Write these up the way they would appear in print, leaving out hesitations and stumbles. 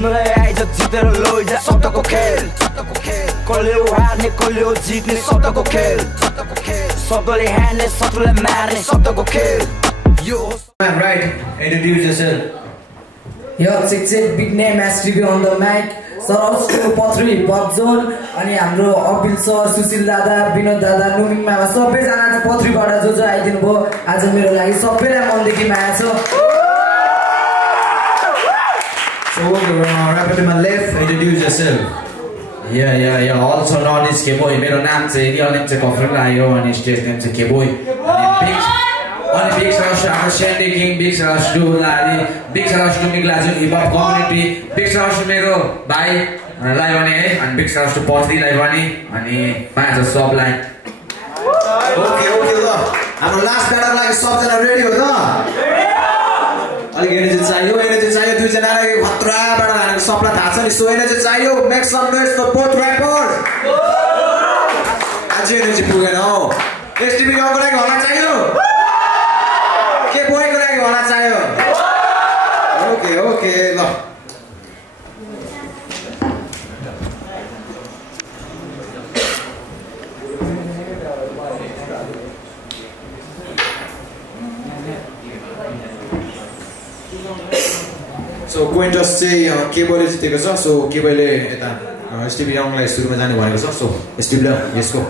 सोध्नुलाई आइज जितेर लैजा शब्दको खेल कसले हार्ने कसले जित्ने शब्दको खेल शब्दले हान्ने शत्रुलाई मार्ने शब्दको खेल यो right introduce yourself Yo, check big name STB on the mic. Sir, Patri, Bob Zone, अनि हाम्रो अबिल सर, सुशील दादा, विनोद दादा, नुमिङ मामा सबैजना पत्रीबाट जो आइदिनु भयो आज मेरो लागि सबैलाई मनदेखि माया छ. So right to my left introduce yourself. Yeah, also known as K-boy. मेरो नाम चाहिँ रियल नेम चाहिँ कफरन आयो अनि स्टेज नेम चाहिँ K-boy. अनि big shout out to Shandy King, big shout out to Ladi, big shout out to Miglajun hip hop community, big shout out to मेरो भाइ लाइवानी है अनि big shout out to Patri लाइवानी अनि पाँच सबलाई. Okay ल हाम्रो लास्ट ब्याटर लागि सबजना रेडी हो त अलिक एनर्जी चाहियो दुई जनालाई खतराबाट हानेको सबलाई थाहा छ नि सो एनर्जी चाहियो make some noise for both rappers आज एनर्जी पुगेन हो एसटीबी गाउँको लागि होला चाहियो के बोयको लागि होला चाहियो ओके ल So Quintus चाहिँ केबोले जितेको छ सो केबोले यता एसटीबी यङलाई सुरुमा जानु भनेको छ सो एसटीबी यसको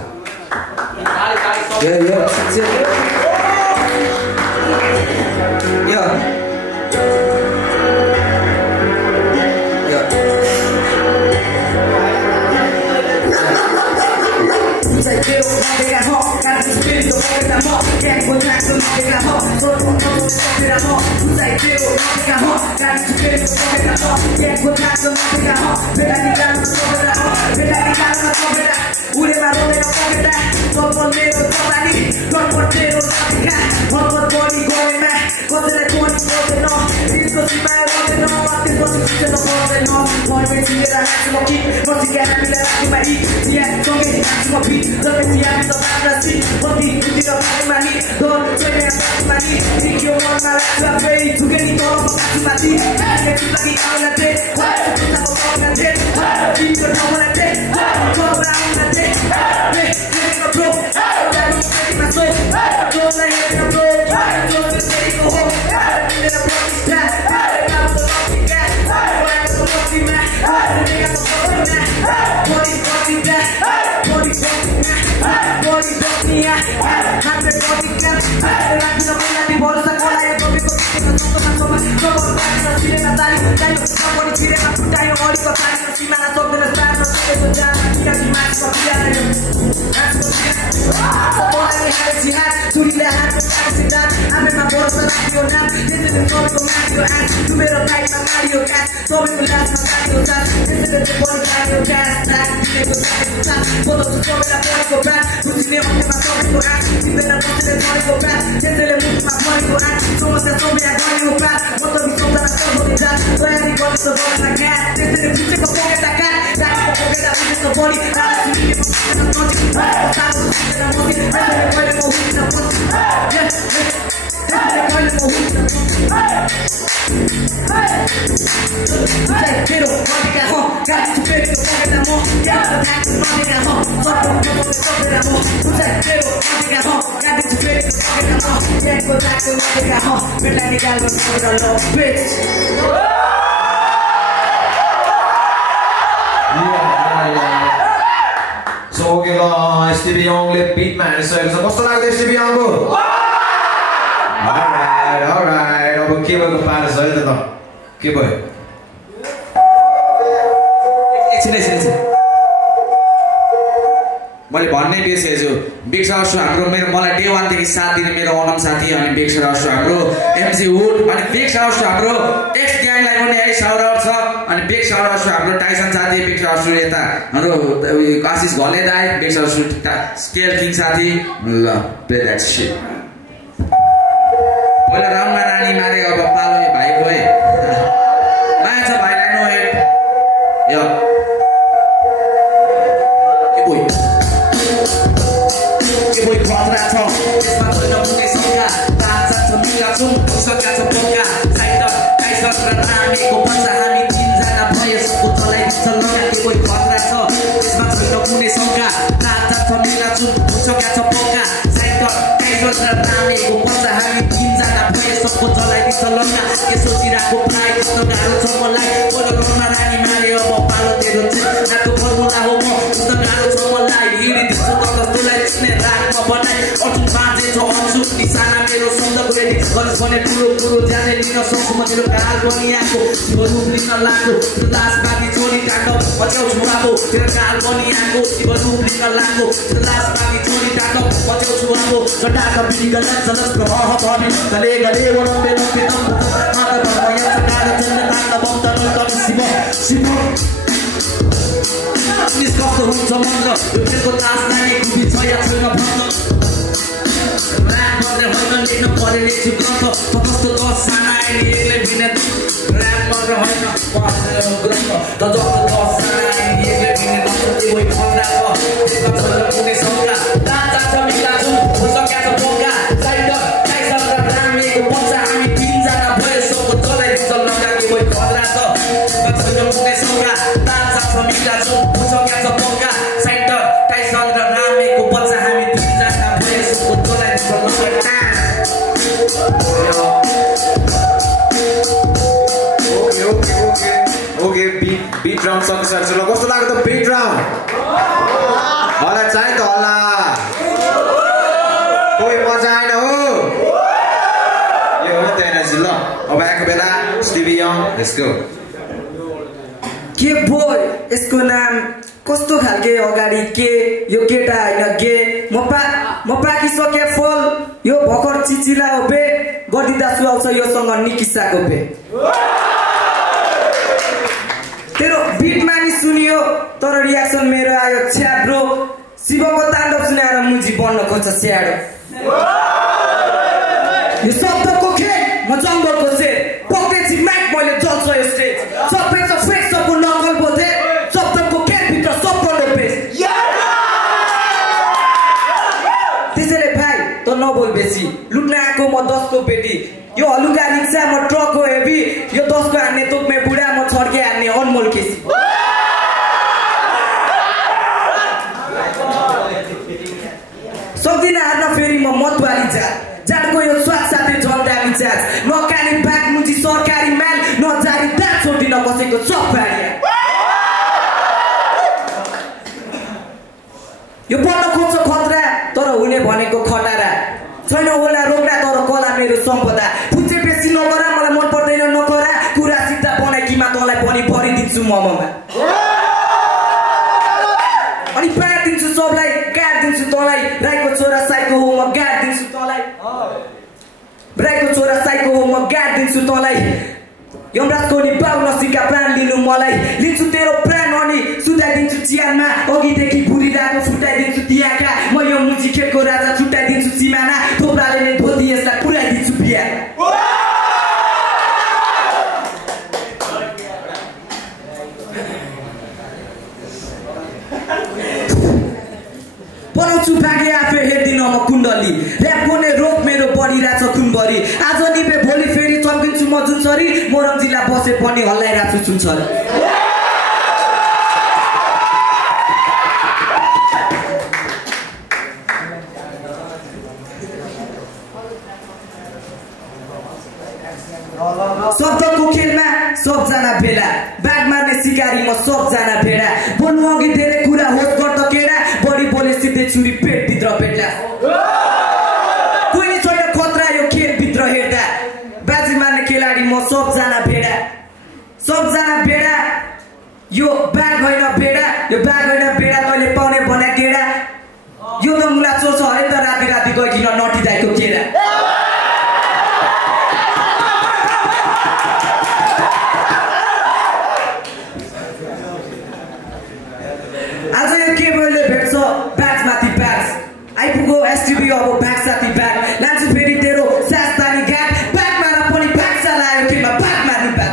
एसटीबी यङले बिटमा हानिसकेको छ कस्तो लाग्यो एसटीबी यङको अलराइट अब के भएको पार छ है त के भयो एकछिन मैले भन्नै बिर्सेछु बिग शाउट टु हाम्रो मलाई डे 1 देखि साथ दिने मेरो अनम साथी अनि बिग शाउट टु हाम्रो एमजी वुड अनि बिग शाउट टु हाम्रो एक्स ग्याङलाई पनि है शाउट आउट छ अनि बिग शाउट टु हाम्रो टाइसन साथी बिग शाउट टु यता हाम्रो आशिष घले दाइ big shout to scale king साथी ल प्ले दैट शिट पहिला राउन्डमा रानी मारे अब पालो भाइ गए माया छ भाइलाई नो हेड यो Saka sa boka, side up, kay sa pranami ko pa sa amin, tinza na boy. को प्राय गर्न गाह्रो छ मलाई पहिलो राउन्डमा रानी मारे अब पालो तेरो नाको फर्मुला हो म त गाह्रो छ मलाई हिँडिदिन्छु त कस्तोलाई चिन्ने रागमा बनाए अर्जुन बाँचे छ अन्सु निशाना मेरो शब्दको रेडी गरिस् भने ठुलो कुरो ज्यानै लिन सक्छु म तेरो काल बनिआएको शिवरूप लिन लाग्यो लासमाथि छोरी काट्न बचाउँछु अब तेरो काल बनिआएको शिवरूप लिन लाग्यो लासमाथि छोरी काट्न बचाउँछु अब सटाका बिगल सलस प्रवाह भवि गले गले वरम्बे नम्बे नम्बे माता भवय सकार चन्द्र कान्त बन्द नर्तन शिव शिव निष्कप्त हुन्छ मन्द यो फेरको तास नानी खुबी छ या छैन भन्न ऱ्याप गर्ने होइन लेख्न परे लेख्छु ग्रन्थ कस्तो दस साना आइले एक्लै भिने ऱ्याप गर्ने होइन ग्रन्थ त जस्तो दस साना आइले एक्लै भिने दस वही भन्दा छ त्यसमा छैन कुनै शङ्का दाँत जान्छ मिला छु भइसक्या छ मौका साइडर टाइसर र रामेको बच्चा हामी तिनजना भएसम्म चलाइदिन्छ लगाएको वही खतरा छ त्यसमा छैन कुनै शङ्का दाँत जान्छ मिला छु भइसक्या छ मौका साइडर टाइसर र रामेको बच्चा हामी तिनजना भएसम्म चलाइदिन्छ लगाएको ओके बीट राउन्ड सक्छ ल कस्तो लाग्यो त बीट राउन्ड होला चाहिँ त होला कोही मजा आएन हो यो हो त एनर्जी ल अब आएको बेला स्टिभी यङ लेट्स गो के बोय यसको नाम कस्तो खालके अगाडि के यो केटा हैन गे म पाकिसके फल यो भकर चिचिला हो बे गदिदा सुहाउँछ योसँग निकिसाको बे तेरो बिट मानि सुनियो तर रियाक्सन मेरो आयो छ्या ब्रो शिवको ताण्डव सुनाएर मुजी बन्न खोज्छ स्याडो यो शब्दको खेल म जङ्गलको सेट पक्रेछि माइक मैले जल्छ यो स्टेज सबै छ फेक सबको नकल बोथे शब्दको खेल भित्र सबको पेस त्यसैले भाइ त नबोल बेसी लुट्न आएको म 10 को पेटी यो हलुका रिक्सा म ट्रक हो हेभी यो 10 को हान्ने तोपमे बुढा म छड्के हान्ने अनमोल केसी सक्दिन हार्न फेरि म मतवाली जातको यो स्वाद साथै झन् दामी चार्ज नकाने बाग मुजी सरकारी माल नजारी दाँत छोड्दिन कसैको चप्पाडिया यो पढ्न खोज्छ खतरा तर हुने भनेको खटारा छैन होला रोक्रा तर कला मेरो सम्पदा पुच्चे बेसी नगरा मलाई मन पर्दैन नगरा कुरा सिधा बनाइकीमा तँलाई पनि भरिदिन्छु मममा अनि प्यार दिन्छु सबलाई गाड दिन्छु तँलाई राईको छोरा साइको हो म गाड दिन्छु तँलाई राईको छोरा साइको हो म गाड दिन्छु तँलाई यमराजको नि बाउ नसिका प्राण लिनु मलाई लिन्छु तेरो प्राण अनि सुताइदिन्छु चियानमा अघिदेखि बुढीराको फुटाइदिन्छु तियाका म यो मुजी खेलको राजा छुट्याइदिन्छु सिमाना थोप्राले नै धोती यसलाई पुर्याइदिन्छु बिहा बनाउँछु भागे आफै हेर्दिन म कुण्डली ल्याप गर्ने रोग मेरो बढिरहेछ खुनभरि आज निभे भोलि फेरि चम्किन्छु म जुनसरी मोरङ जिल्ला बसे पनि हल्लाइरहेछु सुन्छरी शब्दको खेलमा सबजना भेला बाघ मार्ने सिकारी म सबजना भेडा बोल्नु अघि धेरै कुरा होस् गर्द केडा बढी बोले सिधै छुरी पेटभित्र भेट्ला कोही छैन खतरा यो खेलभित्र हेर्दा बाजी मार्ने खेलाडी म सबजना भेडा यो बाघ होइन भेडा यो बाघ होइन भेडा तैँले पाउने भने केडा यो त मुला चोर छ अरे त राति राति गइकिन नटिदाइको केडा आज यो केबलले भेट्छ ब्याचमाथि ब्याच आइपुग्यो एसटिभी अब ब्याग साथी ब्याग लान्छु फेरि तेरो सास्तानी घाट ब्याग मार्न पनि भाग्छ लाग्यो केमा ब्याग मार्नु ब्याग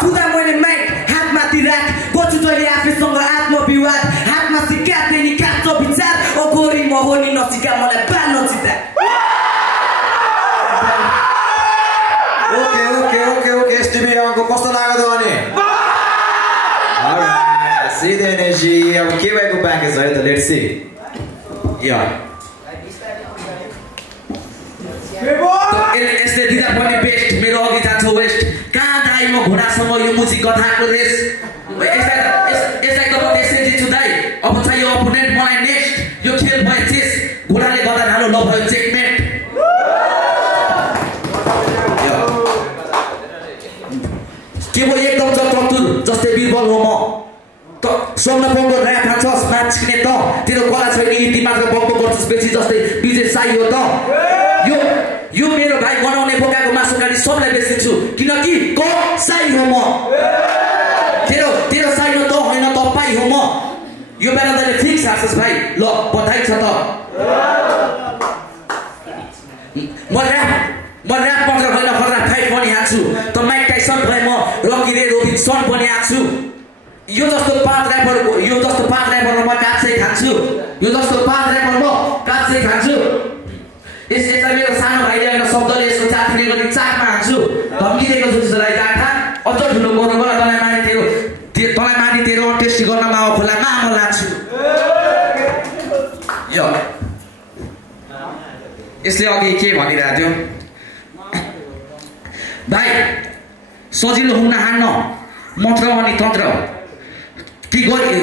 छुदा मैले माइक हातमाथि राख बच्चु तैँले आफैसँग आत्मविवाद हातमा सिक्का तेनी काट्छ विचार अघोरी म हो नि नसिका मलाई बाल नचिता ओके एसटिभी यङको कस्तो लाग्यो त अनि See the energy. अब के भएको प्याकेज है त लेट्स सी या यसले दिँदा पनि बेस्ट मेरो अघि जान्छ वेस्ट कहाँ दाइ म घोडासँग यो मुची कथाको रेस यसलाई त म त्यसै जित्छु दाइ अब चाहिँ यो अपोनेन्ट मलाई नेक्स्ट यो खेल भयो चेस घोडाले गर्दा नालो नभयो चेकमेट के भयो एकदम चतुर जस्तै बीरबल हो म त स्वर्ण पङ्गो ऱ्याप हान्छस् म्याच किने त तेरो कला छैन यी दिमागमा बम्बो गर्छस् बेसी जस्तै विजय साई हो त यो मेरो भाइ बनाउने बोकाको मासु गाडी सबलाई बेचिदिन्छु किनकि साई हो म तेरो साई न त होइन तपाईँ हो म यो बेला तैँले फिक्स हाल्छस् भाइ ल बधाई छ त म ऱ्याप मात्र होइन खतरा फाइट पनि हाल्छु त माइक टाइसन भए म रकी रे रोबिन्सन पनि हाल्छु यो जस्तो पाँच ऱ्यापर म काट्दै खान्छु यसलाई मेरो सानो भाइले एउटा शब्दले यसको चाट्ने गरी चाकमा हान्छु धम्किदिएको छु जसलाई गाठा अझ ठुलो गोरो गोला तँलाई माथि तेरो टेस्टी गर्न माओ खोलामा म लान्छु यो यसले अघि के भनिरहेको थियो भाइ सजिलो हुन हान्न मन्त्र अनि तन्त्र के गरे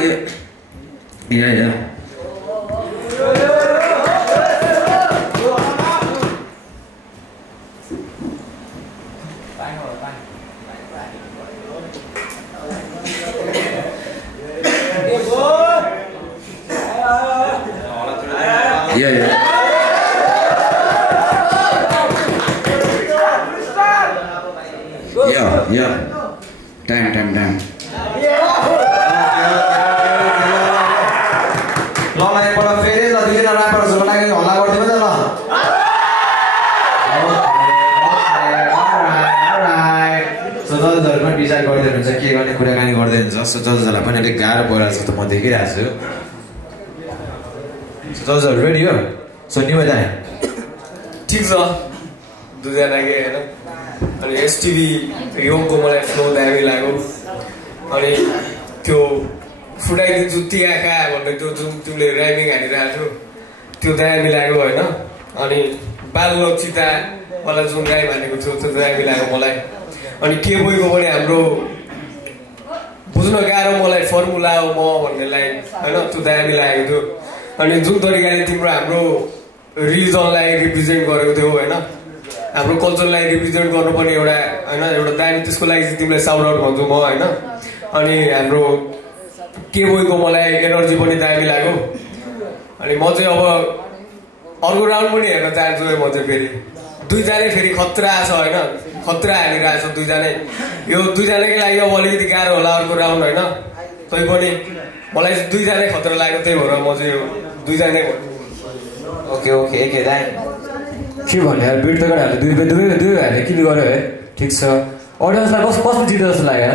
Damn. ल एकपल्ट फेरि ल दुईजना ऱ्यापरहरूको लागि हल्ला गरिदिनु त ल सो जजहरू पनि डिसाइड गरिदिनु हुन्छ के गर्ने कुराकानी गर्दै हुन्छ सो जजहरूलाई पनि अलिक गाह्रो परिरहेको छ त म देखिरहेको छु सो जजहरू रेडी हो सो न्यु दाइ ठिक छ दुईजनाकै होइन अनि एसटिभी योङको मलाई फ्लो दामी लाग्यो अनि त्यो फुटाइदिन्छु तिया कहाँ भन्ने त्यो जुन तिमीले राइमिङ हानिरहेको थियो त्यो दामी लाग्यो होइन अनि बाललक्षिता मलाई जुन राइम हानेको थियो त्यो दामी लाग्यो मलाई अनि के बोइको पनि हाम्रो बुझ्न गाह्रो मलाई फर्मुला हो म भन्नेलाई होइन त्यो दामी लागेको थियो अनि जुन तरिकाले तिम्रो हाम्रो रिलिजनलाई रिप्रेजेन्ट गरेको थियो होइन हाम्रो कल्चरलाई रिप्रेजेन्ट गर्नुपर्ने एउटा होइन एउटा दामी त्यसको लागि चाहिँ तिमीलाई साउट आउट भन्छु म होइन अनि हाम्रो के बोइको मलाई एनर्जी पनि दामी लाग्यो अनि म चाहिँ अब अर्को राउन्ड पनि हेर्न चाहन्छु है म चाहिँ फेरि दुईजनै फेरि खतरा छ होइन खतरा हालिरहेको छ दुईजनै यो दुईजनाकै लागि अब अलिकति गाह्रो होला अर्को राउन्ड होइन तै पनि मलाई चाहिँ दुईजनै खतरा लाग्यो त्यही भएर म चाहिँ दुईजनै ओके एके दाइ के भन्ने यार बिट त गराले दुई भाइले किल गर्यो है ठिक छ अडियन्सलाई कसले जित्यो जस्तो लाग्यो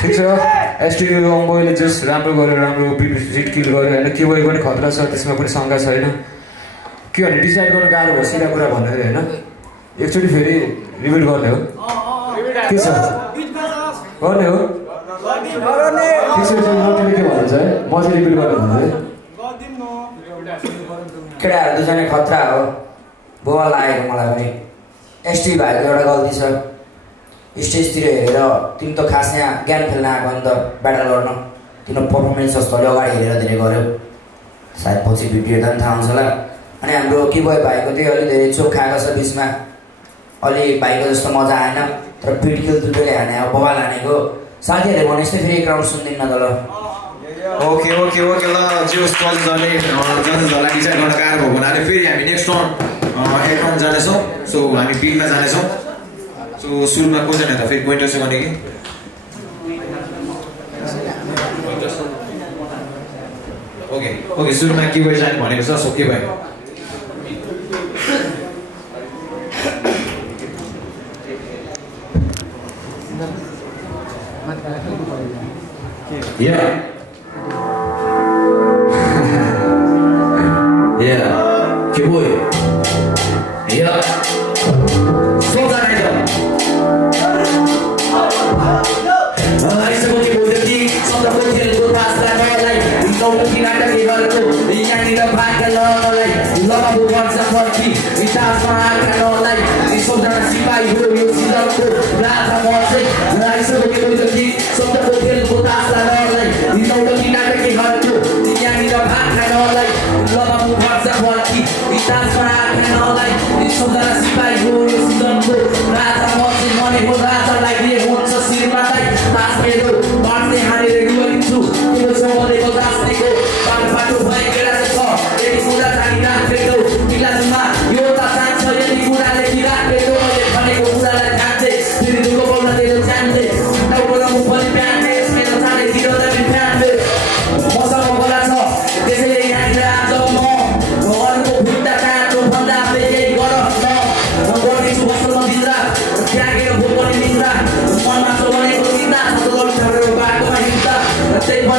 ठिक छ एसटिभी अम्बोले जस राम्रो गर्यो राम्रो जित किल गर्यो होइन के भयो पनि खतरा छ त्यसमा पनि शङ्का छैन के भने डिसाइड गर्नु गाह्रो भयो सिधा कुरा भन्नु होइन एकचोटि फेरि रिपिट गर्ने हो के छ गर्ने हो के भन्नुहुन्छ है म चाहिँ रिपिट गर्नु भन्छु है केटाहरू दुईजना खतरा हो बोवा लागेको मलाई पनि एसटी भाइको एउटा गल्ती छ स्टेजतिर हेरेर तिमी त खास यहाँ ज्ञान खेल्न आएको नि त ब्याटल गर्न तिम्रो पर्फर्मेन्स जस्तो अलि अगाडि हेरेर धेरै गऱ्यो सायद पछि भिडियो हेर्दा पनि थाहा हुन्छ होला अनि हाम्रो के भयो भाइको त्यही अलिक धेरै चोक खाएको छ बिचमा अलि भाइको जस्तो मजा आएन तर पिडकिल दुईले हाने अब बबाल हानेको साथीहरूले भने जस्तै फेरि एक राउन्ड सुन्दिनँ त ल ओके ल जियोस् जजहरूलाई डिसाइड गर्न गाह्रो भएको हुनाले फेरि हामी नेक्स्ट राउन्ड एक राउन्ड जानेछौँ सो हामी बिलमा जानेछौँ सो सुरुमा को जाने त फेरि पोइन्टर्स गर्ने कि ओके सुरुमा के भयो जाने भनेको छ सो के भयो Yeah. Que boy. Yeah. Solta aí, então. Esse motivo daqui, solta a boquinha do passo da velha. Então, o que nada que vai tu, e ainda vai que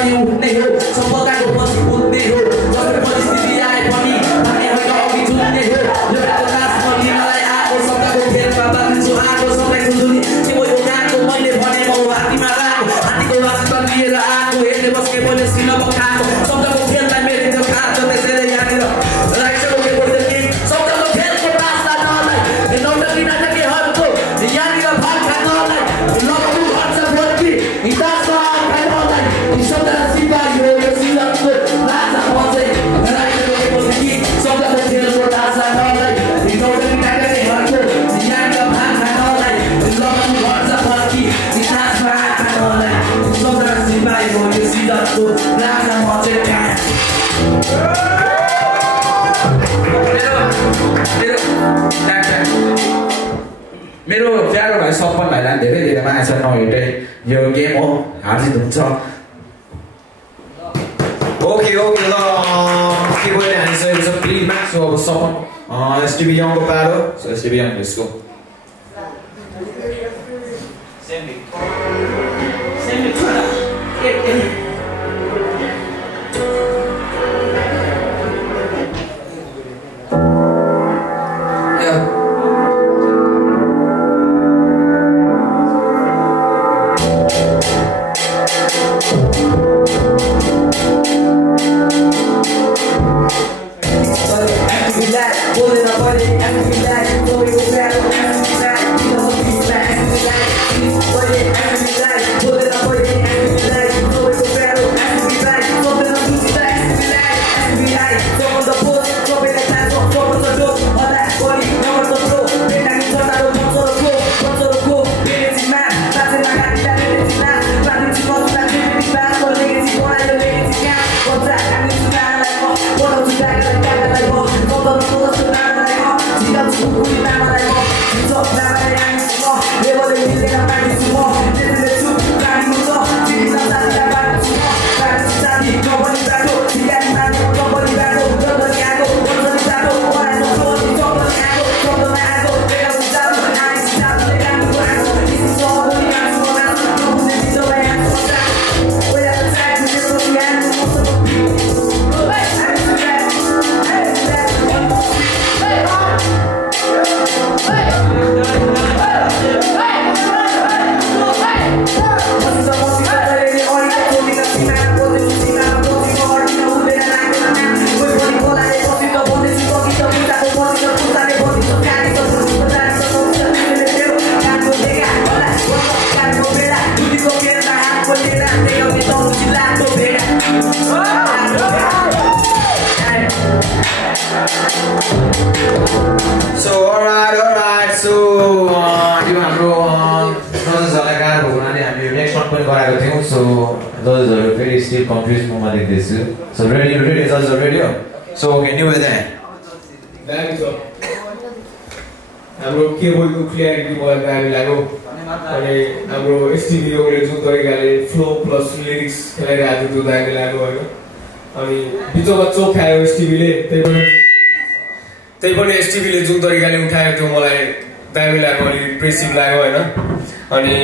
अनि उठ्ने हो सफलताको पछि उठ्ने हो जस्तो परिस्थिति आए पनि भन्ने होइन अघि जुट्ने हो यो रातो नाचमा लिनलाई आएको शब्दको खेलमा बाँधिन्छु आएको सबै खुजुली के भयो गाएको मैले भने म हात्तीमा आएको हात्तीको वास्ता लिएर आएको हेर्ने बस्के मैले सिन पखाएको शब्दको खेललाई मेरिन्छ खान्छ त्यसैले यहाँनिर राख्छौ के बोल्दै कि शब्दको खेलको रास्ता नलाई नौटकी नाटकीहरूको यहाँनिर भाग खानलाई लगाउनु भन्छ बोल्की हितासमा खानलाई यी शब्दलाई सिपाही हो यो सिलमको राजा म चाहिँ राख्छौ के बोल्दै कि शब्दको खेलको रास्ता नलाई नौटकी नाटकीहरूको यहाँनिर भाग खानलाई लगाउनु भन्छ बोल्की हितासमा खानलाई शब्दलाई सिपाही हो यो सिलमको राजा म चाहिँ मेरो प्यारो भाइ सपन भाइलाई धेरै धेरै माया छ नहेटे यो गेम हो हारजित हुन्छ ओके ओके ल के बोले हानिसकेको छ प्लिजमा सो अब सपन एसटिभी यङको प्यारो सो एसटिभी यङ यसको So ready, results are ready. So can you with that? That is all. हाम्रो केबलको क्लियरिटी मलाई गाडी लाग्यो अनि हाम्रो एसटिभीले जुन तरिकाले फ्लो प्लस लिरिक्स खेलाइरहेको थियो त्यो दामी लाग्यो होइन अनि बिचमा चोक खायो एसटिभीले त्यही पनि एसटिभीले जुन तरिकाले उठायो त्यो मलाई दामी लाग्यो अनि इम्प्रेसिभ लाग्यो होइन अनि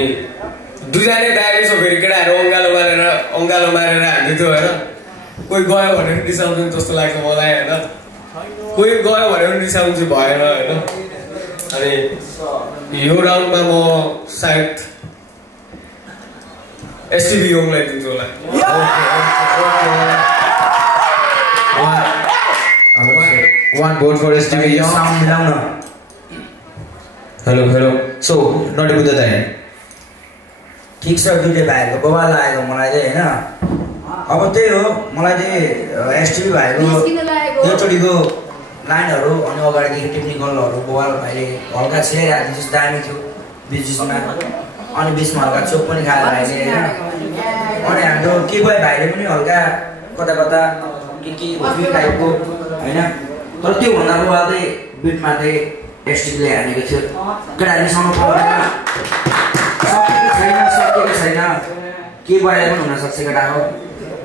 दुईजनै दामी छ फेरि केटाहरू अङ्गालो मारेर हान्दै थियो होइन कोही गयो भने पनि रिसाउँछ जस्तो लाग्छ मलाई होइन कोही गयो भने पनि रिसाउनु चाहिँ भएन होइन अनि यो राउन्डमा म सायद एसटिभी योङलाई दिन्छु होला One vote for STV Young. Sound मिलाउन Hello. So, not good at that. ठिक छ दुईटै भाइहरूको बवाल लागेको मलाई चाहिँ होइन अब त्यही हो मलाई चाहिँ एसटिभी भाइको एकचोटिको लाइनहरू अनि अगाडिदेखि टेक्निकलहरू बवाल भाइले हल्का छेरिरहेको थियो दामी थियो बिचमा अनि बिचमा हल्का चोक पनि खाएर भाइले होइन अनि हाम्रो के भयो भाइले पनि हल्का कता के टाइपको होइन तर त्योभन्दा बवाल चाहिँ बिटमा चाहिँ एसटिभीले हानेको थियो केटाहरूले सँग सकेको छैन के भएर पनि हुनसक्छ केटाको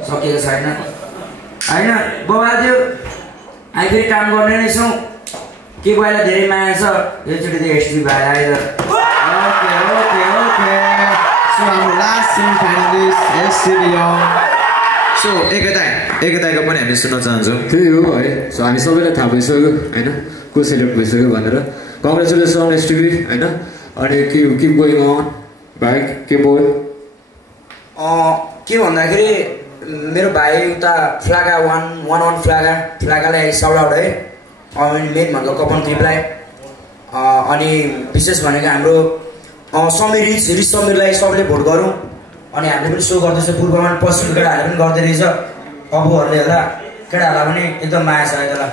सकेको छैन होइन बाबा त्यो हामी फेरि काम गर्ने नै छौँ के भएर धेरै माया छ योचोटि चाहिँ एसटिभी भाइ आएर Okay. So our last semi-finalist, STV Young. So एकताको पनि हामी सुन्न चाहन्छौँ त्यही हो है सो हामी सबैलाई थाहा भइसक्यो होइन को सेलेक्ट भइसक्यो भनेर कङ्ग्रेचुलेसन एसटिभी होइन अनि किप गोइङ अन भाइ के बोल के भन्दाखेरि मेरो भाइ उता फ्लागा वान फ्लागालाई साउट आउट है अनि मेन भनेको कपन क्लिपलाई अनि विशेष भनेको हाम्रो समीर रिच समीरलाई सबैले भोट गरौँ अनि हामीले पनि सो गर्दैछ पूर्वमा पश्चिम केटाहरूले पनि गर्दै रहेछ अबुहरूले होला केटाहरूलाई पनि एकदम माया छ त्यसलाई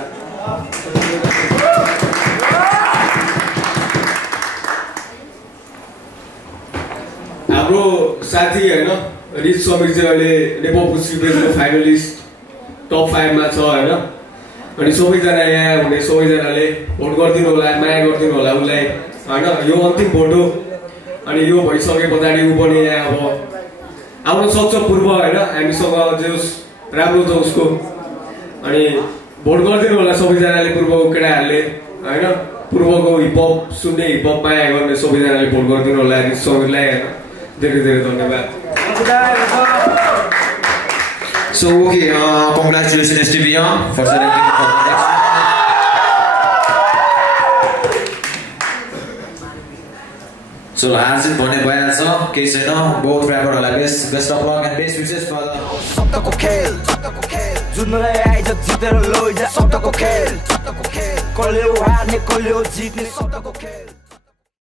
हाम्रो साथी होइन रिच समीर चाहिँ अहिले नेपाल पुस्किपेजको फाइनलिस्ट टप 5 मा छ होइन अनि सबैजना यहाँ हुने सबैजनाले भोट गरिदिनु होला माया गरिदिनु होला उसलाई होइन यो अन्तिम भोट हो अनि यो भइसके पछाडि ऊ पनि यहाँ अब आउन सक्छ पूर्व होइन हामीसँग जे राम्रो छ उसको अनि भोट गरिदिनु होला सबैजनाले पूर्वको केटाहरूले होइन पूर्वको हिपहप सुन्ने हिपहप माया गर्ने सबैजनाले भोट गरिदिनु होला रिच समीरलाई होइन धेरै धेरै धन्यवाद So okay, congratulations STV for selecting for the next. So as it bone bhayरहेछ केही छैन both rapperहरूलाई best of luck and best wishes for the सबको खेल जुनलाई आइज जितेर लैजा सबको खेल कसले हार्ने कसले जित्ने सबको खेल